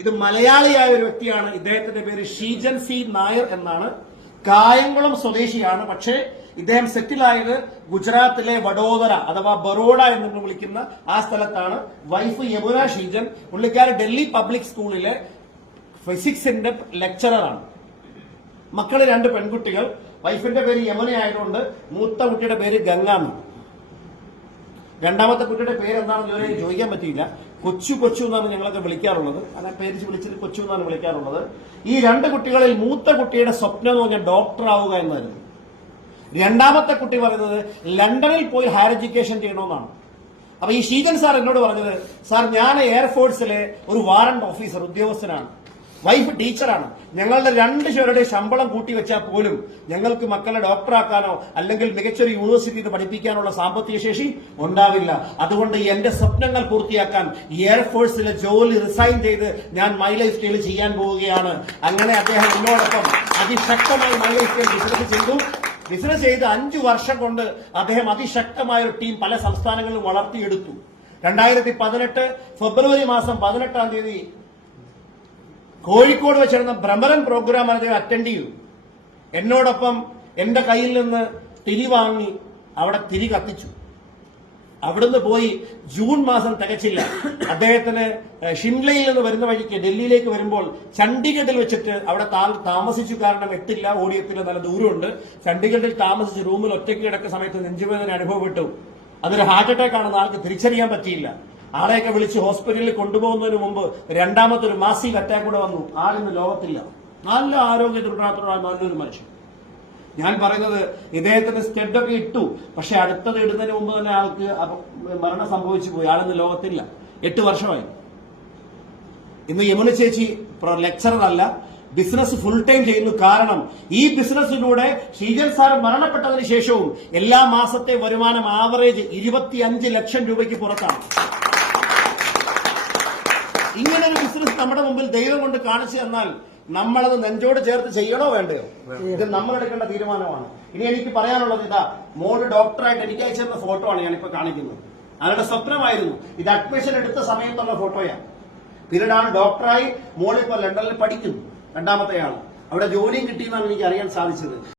ഇത് മലയാളിയായ ഒരു വ്യക്തിയാണ്. ഇദ്ദേഹത്തിന്റെ പേര് ഷീജൻ സി നായർ എന്നാണ്. കായംകുളം സ്വദേശിയാണ്. പക്ഷേ ഇദ്ദേഹം സെറ്റിലായത് ഗുജറാത്തിലെ വഡോദര അഥവാ ബറോഡ എന്ന് വിളിക്കുന്ന ആ സ്ഥലത്താണ്. വൈഫ് യമുന ഷീജൻ, പുള്ളിക്കാരൻ ഡൽഹി പബ്ലിക് സ്കൂളിലെ ഫിസിക്സിന്റെ ലെക്ചററാണ്. മക്കള് 2 പെൺകുട്ടികൾ. വൈഫിന്റെ പേര് യമുന ആയതുകൊണ്ട് മൂത്ത കുട്ടിയുടെ പേര് ഗംഗ എന്ന്. രണ്ടാമത്തെ കുട്ടിയുടെ പേര് എന്താണെന്ന് ഇതുവരെ ചോദിക്കാൻ പറ്റിയില്ല. കൊച്ചു എന്നാണ് ഞങ്ങളൊക്കെ വിളിക്കാറുള്ളത്. അങ്ങനെ പേര് വിളിച്ചിട്ട് കൊച്ചു എന്നാണ് വിളിക്കാറുള്ളത്. ഈ 2 കുട്ടികളിൽ മൂത്ത കുട്ടിയുടെ സ്വപ്നം എന്ന് പറഞ്ഞാൽ ഡോക്ടർ ആവുക എന്നായിരുന്നു. രണ്ടാമത്തെ കുട്ടി പറയുന്നത് ലണ്ടനിൽ പോയി ഹയർ എഡ്യൂക്കേഷൻ ചെയ്യണമെന്നാണ്. അപ്പൊ ഈ ഷീജൻ സാർ എന്നോട് പറഞ്ഞത്, സാർ ഞാൻ എയർഫോഴ്സിലെ ഒരു വാറന്റ് ഓഫീസർ ഉദ്യോഗസ്ഥനാണ്, വൈഫ് ടീച്ചറാണ്. ഞങ്ങളുടെ 2 പേരുടെ ശമ്പളം കൂട്ടിവെച്ചാൽ പോലും ഞങ്ങൾക്ക് മക്കളെ ഡോക്ടറാക്കാനോ അല്ലെങ്കിൽ മികച്ചൊരു യൂണിവേഴ്സിറ്റിയിൽ പഠിപ്പിക്കാനുള്ള സാമ്പത്തിക ശേഷി ഉണ്ടാവില്ല. അതുകൊണ്ട് എന്റെ സ്വപ്നങ്ങൾ പൂർത്തിയാക്കാൻ എയർഫോഴ്സിലെ ജോലി റിസൈൻ ചെയ്ത് ഞാൻ മൈ ലൈഫ് സ്റ്റൈൽ ചെയ്യാൻ പോവുകയാണ്. അങ്ങനെ അദ്ദേഹം എന്നോടൊപ്പം അതിശക്തമായി മൈ ലൈഫ് സ്റ്റൈൽ ബിസിനസ് ചെയ്തു. ബിസിനസ് ചെയ്ത് 5 വർഷം കൊണ്ട് അദ്ദേഹം അതിശക്തമായ ഒരു ടീം പല സംസ്ഥാനങ്ങളിലും വളർത്തിയെടുത്തു. 2018 ഫെബ്രുവരി മാസം 18-ാം തീയതി കോഴിക്കോട് വെച്ചിരുന്ന ഭ്രമരൻ പ്രോഗ്രാം അദ്ദേഹം അറ്റൻഡ് ചെയ്തു. എന്നോടൊപ്പം എന്റെ കയ്യിൽ നിന്ന് തിരി വാങ്ങി അവിടെ തിരി കത്തിച്ചു. അവിടുന്ന് പോയി ജൂൺ മാസം തികച്ചില്ല. അദ്ദേഹത്തിന് ഷിംലയിൽ നിന്ന് വരുന്ന വഴിക്ക് ഡൽഹിയിലേക്ക് വരുമ്പോൾ ചണ്ഡീഗഡിൽ വെച്ചിട്ട് അവിടെ താമസിച്ചു. കാരണം എത്തില്ല, ഓടിയെത്തില്ല, നല്ല ദൂരമുണ്ട്. ചണ്ഡീഗഡിൽ താമസിച്ച് റൂമിൽ ഒറ്റയ്ക്ക് കിടക്കുന്ന സമയത്ത് നെഞ്ചുവേദന അനുഭവപ്പെട്ടു. അതൊരു ഹാർട്ട് അറ്റാക്ക് ആണെന്ന് ആൾക്ക് തിരിച്ചറിയാൻ പറ്റിയില്ല. ആളെയൊക്കെ വിളിച്ച് ഹോസ്പിറ്റലിൽ കൊണ്ടുപോകുന്നതിന് മുമ്പ് രണ്ടാമത്തെ ഒരു മാസീവ് അറ്റാക്ക് കൂടെ വന്നു. ആളിന്ന് ലോകത്തില്ല. നല്ല ആരോഗ്യത്തിലുള്ള നല്ലൊരു മനുഷ്യൻ. ഞാൻ പറയുന്നത് ഇദ്ദേഹത്തിന് സ്റ്റെഡൊക്കെ ഇട്ടു, പക്ഷെ അടുത്തത് ഇടുന്നതിന് മുമ്പ് തന്നെ ആൾക്ക് മരണം സംഭവിച്ചു പോയി. ആളിന്ന് ലോകത്തില്ല. 8 വർഷമായി. ഇന്ന് യമുന ചേച്ചി ലെക്ചറർ അല്ല, ബിസിനസ് ഫുൾ ടൈം ചെയ്യുന്നു. കാരണം ഈ ബിസിനസ്സിലൂടെ ഷീജൻ സാർ മരണപ്പെട്ടതിന് ശേഷവും എല്ലാ മാസത്തെ വരുമാനം ആവറേജ് 25 ലക്ഷം രൂപയ്ക്ക് പുറത്താണ്. ഇങ്ങനൊരു ബിസിനസ് നമ്മുടെ മുമ്പിൽ ദൈവം കൊണ്ട് കാണിച്ചു തന്നാൽ നമ്മളത് നെഞ്ചോട് ചേർത്ത് ചെയ്യണോ വേണ്ടയോ? ഇത് നമ്മൾ എടുക്കേണ്ട തീരുമാനമാണ്. ഇനി എനിക്ക് പറയാനുള്ളത് ഇതാ, മോള് ഡോക്ടറായിട്ട് എനിക്ക് അയച്ചിരുന്ന ഫോട്ടോ ആണ് ഞാനിപ്പോ കാണിക്കുന്നത്. അവരുടെ സ്വപ്നമായിരുന്നു. ഇത് അഡ്മിഷൻ എടുത്ത സമയത്തുള്ള ഫോട്ടോയാണ്. പിന്നീടാണ് ഡോക്ടറായി മോളിപ്പോ ലണ്ടനിൽ പഠിക്കുന്നു. രണ്ടാമത്തെ ആൾ അവിടെ ജോലിയും കിട്ടിയെന്നാണ് എനിക്ക് അറിയാൻ സാധിച്ചത്.